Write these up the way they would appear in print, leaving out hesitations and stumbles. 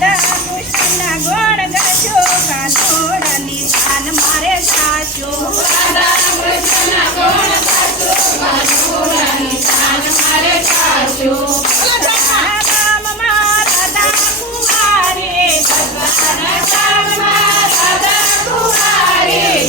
રાધા કૃષ્ણના ગોળ ગાજો કાનોડાની જાન મારે સાચો રાધા કૃષ્ણના ગોળ ગાજો કાનોડાની જાન મારે સાચો ગામમાં રાધા કુંવારી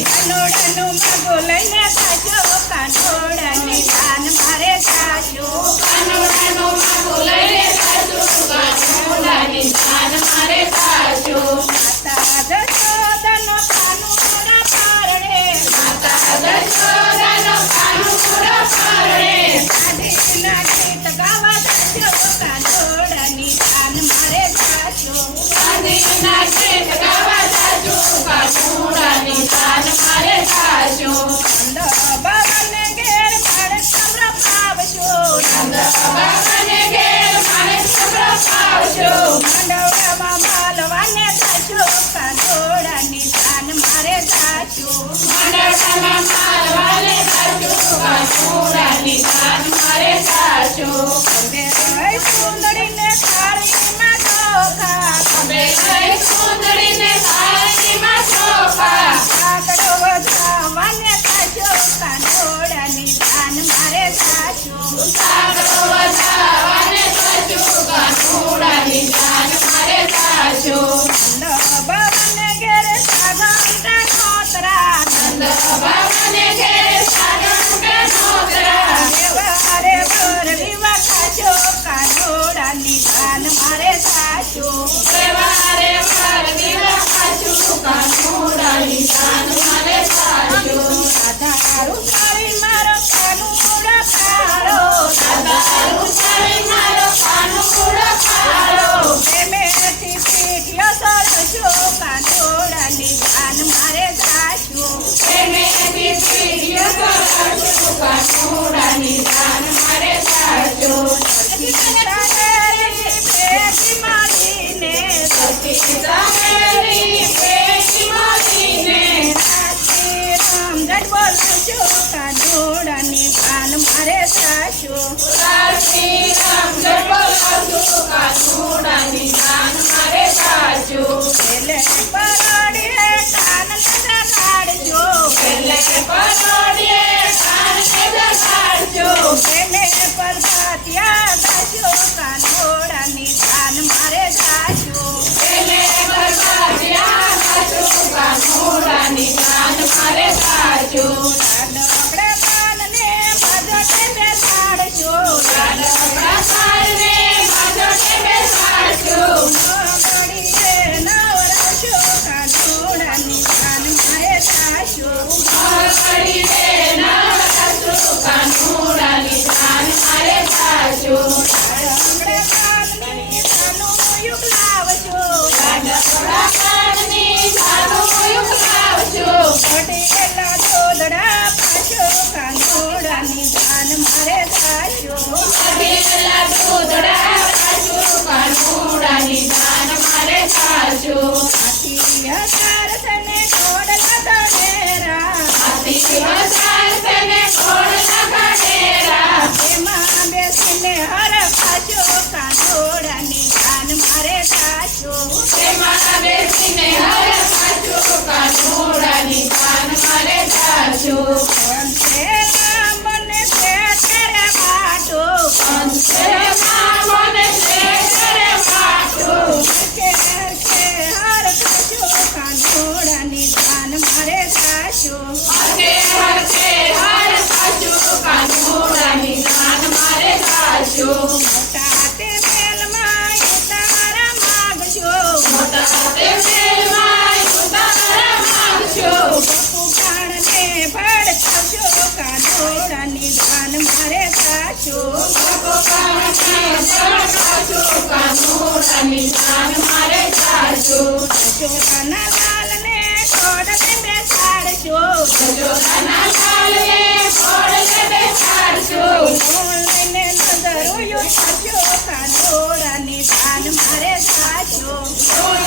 કાનોડાનું માગો લઈને સાચો કાનોડાની જાન મારે સાચો કાનોડાનું માગો લઈને સાચો કાનોડાની જાન મારે સાચો માતા જશોદાનો કાનુડા પરણે માતા જશોદાનો કાનુડા પરણે આદિના ગીત ગાવા સાચો કાનોડાની જાન મારે સાચો આદિના ગીત ગાવા સાચો કાનોડાની જાન મારે સાચો નંદ બાબાને ઘેર મારે સમ્ર પાવશો નંદ બાબાને ઘેર મારે સમ્ર પાવશો મંડળમાં માલવાને સાચો કાનોડાની જાન મારે સાચો મંડળમાં માલવાને સાચો કાનોડાની જાન મારે સાચો અંબે ગઈ સુંદરીને થાળીમાં ચોખા અંબે ગઈ સુંદરીને થાળીમાં ચોખા કાકડો વધાવાને સાચો કાનોડાની જાન મારે સાચો કાકડો વધાવાને સાચો કાનોડાની જાન મારે સાચો નંદ બાબાને ઘેર સાગંતા નોતરા નંદ બાબાને ઘેર સાગંતા નોતરા દેવારે વર વિવાહ સાચો કાનોડાની જાન મારે સાચો તહેવારે વાર વિવાહ સાચો કાનોડાની જાન મારે સાચો રાધારું સારી મારો કાનુડા પાડો દાદારું સારી મારો કાનુડા પાડો પ્રેમેથી પીઠ્યો સરસો કાનોડાની જાન મારે સાચો પ્રેમેથી પીઠ્યો સરસો કાનોડાની જાન મારે સાચો સીતાદેવી ભેગી મળીને સીતાદેવી ભેગી મળીને રાત્રિ રામધન બોલજો કાનોડાની જાન મારે સાચો રાત્રિ રામધન બોલાવજો કાનોડાની જાન મારે સાચો પેલે પરોડીએ કાન લગાડજો એટલે પરોડીએ કાનને જગાડજો પ્રેમે પરભાતિયા ગાજો કાનોડાની જાન મારે સાચો એને બરબાદિયા સાચો કાનોડાની જાન મારે સાચો ડોકડે કાનને ભજોટે બેસાડજો રાધા કાલને માધોટે બેસાડજો મોગડીએ નવરાશો કાનોડાની જાન મારે સાચો મળીને નવરાશો કાનોડાની જાન મારે સાચો ડોકડે કાનની જાનું યુગલાવજો રાધા કાલની જાનો યુગલાવજો ઘટેલા દોદડા પાછો કાનોડાની જાન મારે સાચો અઢેલા દૂધડા સાચો કાનોડાની જાન મારે સાચો હાથી હજાર તને ઘોડલા દણેરા હાથી વસાર તેને ઘોડલા ઘડેરા એમાં બેસીને હર ખાચો કાનોડાની જાન મારે સાચો તેમાં બેસીને હર સાચો કાનોડાની જાન મારે સાચો વંશે મને કરે વાટો અંતરમાં મને કરે વાટો હરખે હર ખાચો કાનોડાની જાન મારે સાચો હરખે હરખે હર સાચો કાનોડાની જાન મારે સાચો મોટા તે મેલમાં ઉતારા માગજો મોટા તે મેલમાં ઉતારા માંગજો બપુ પ્રાણને ભડકાવજો કાનોડાની જાન મારે સાચો કાનોડાની જાન મારે સાચો યશોદાના લાલને ઘોડલે બેસાડજો યશોદાના લાલને ઘોડલે બેસાડજો લઈને નજરો કરજો કાનોડાની જાન મારે સાચો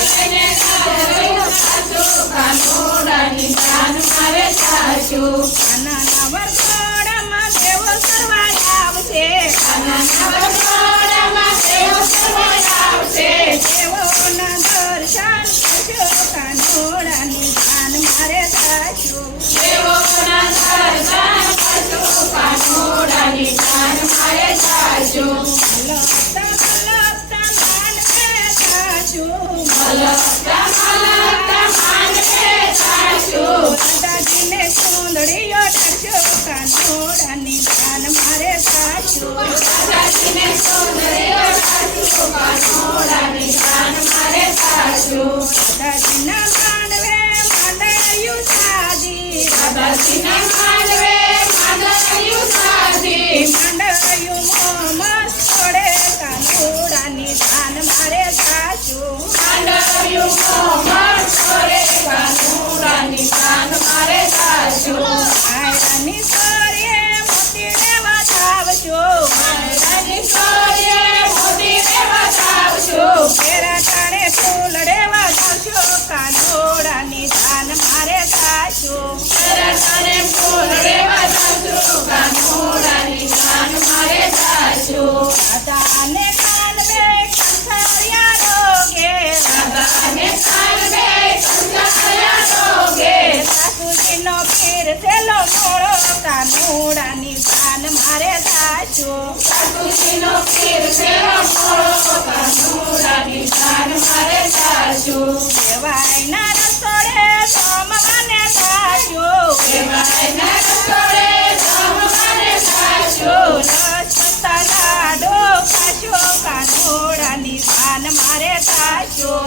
લઈને નજરો સાચો કાનોડાની જાન મારે સાચો નાના વરઘોડામાં દેવો કરવા આવશે નાના વરઘોડામાં દેવો કરવા આવશે દેવોના કાનોડાની જાન મારે સાચું રાધાજીને સૌંદર્ય રાખ્યું કાનોડાની જાન મારે સાચું રાધાજીના માંડવે માંડયું સાજી રાધાજીને માંડવે માંડયું સાજી માંડયું મોહમ્મદ છોડે કાનોડાની જાન મારે સાચું માંડવ્યું મોહમ્મદ છોડે કાનોડાની જાન મારે સાચું આયરાની સોરીએ મોતી લેવા જાવજો રાધાજી સૌર્ય મોતીને વધાવજો તેરા ટાણે ફૂલ લેવા જાવજો કાનોડાની જાન મારે સાચું તને ફૂલ લેવા જાજો કાનોડાની જાન મારે સાચું રાધાને કાનવે કંઠારિયા રોગે રાધાને કાનવે કંઠાયા રોગે સાસુજીનો પીર થેલો મોળો કાનોડાની જાન મારે સાચું સાસુજીનો પીર સેવા મોળો કાનોડાની જાન મારે સાચું કહેવાયના રસોડે સોમવાને સાચું કહેવાયના રસોડે જમવાને સાચું લસપતા લાડો ખાશો કાનોડાની જાન મારે સાચું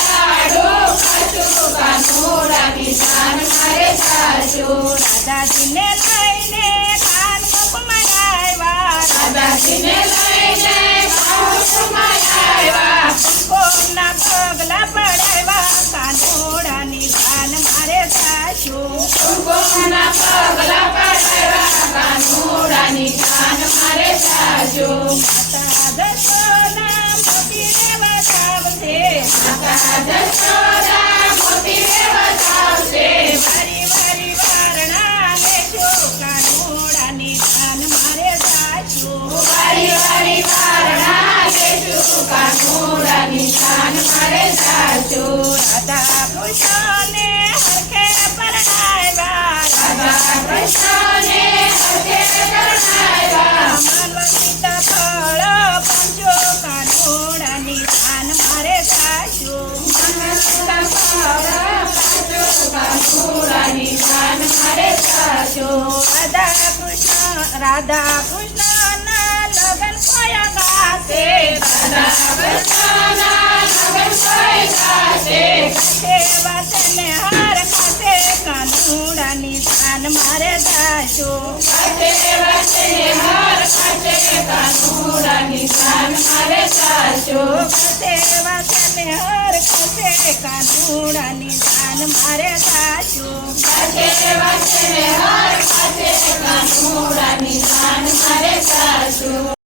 લાડો ખાચું કાનોડાની જાન મારે સાચું રાધાજીને લઈને કાન કપમાં આવ્યા રાધાજીને લઈને ગામમાં આવ્યા કોમના પગલા પડાવ્યા કાનોડાની જાન મારે સાચું કુંકુમના પગલા પડાવ્યા કાનોડાની જાન મારે સાચું માતા દશોના મોતી લેવા જાવશે માતા જશોદા મોતીને વધાવશે વારી વારી વારણા લેજો કાનોડાની જાન મારે સાચું વારી વારી વારણા લેશું કાનોડાની જાન મારે સાચું રાધા કૃષ્ણને હરખે પરણાવ્યા રાધા કૃષ્ણને હૃદય પરણાવ્યા માનવસીતા ફળ પંચો કાનોડાની જાન મારે સાચું કાનોડાની જાન મારે સાચું રાધા કૃષ્ણના લગન કોયા ગાશે રાધા કૃષ્ણના લગન કોઈ ગાશે સેવા તને હાર ખાતે કાનોડાની જાન મારે સાચું વાતે વાતે હાર ખાતે કાનોડાની જાન મારે સાચું સેવા તને હાર ખાતે કાનોડાની જાન મારે સાચું વાતે વાતે હાર ખાતે કાનોડાની જાન મારે સાચું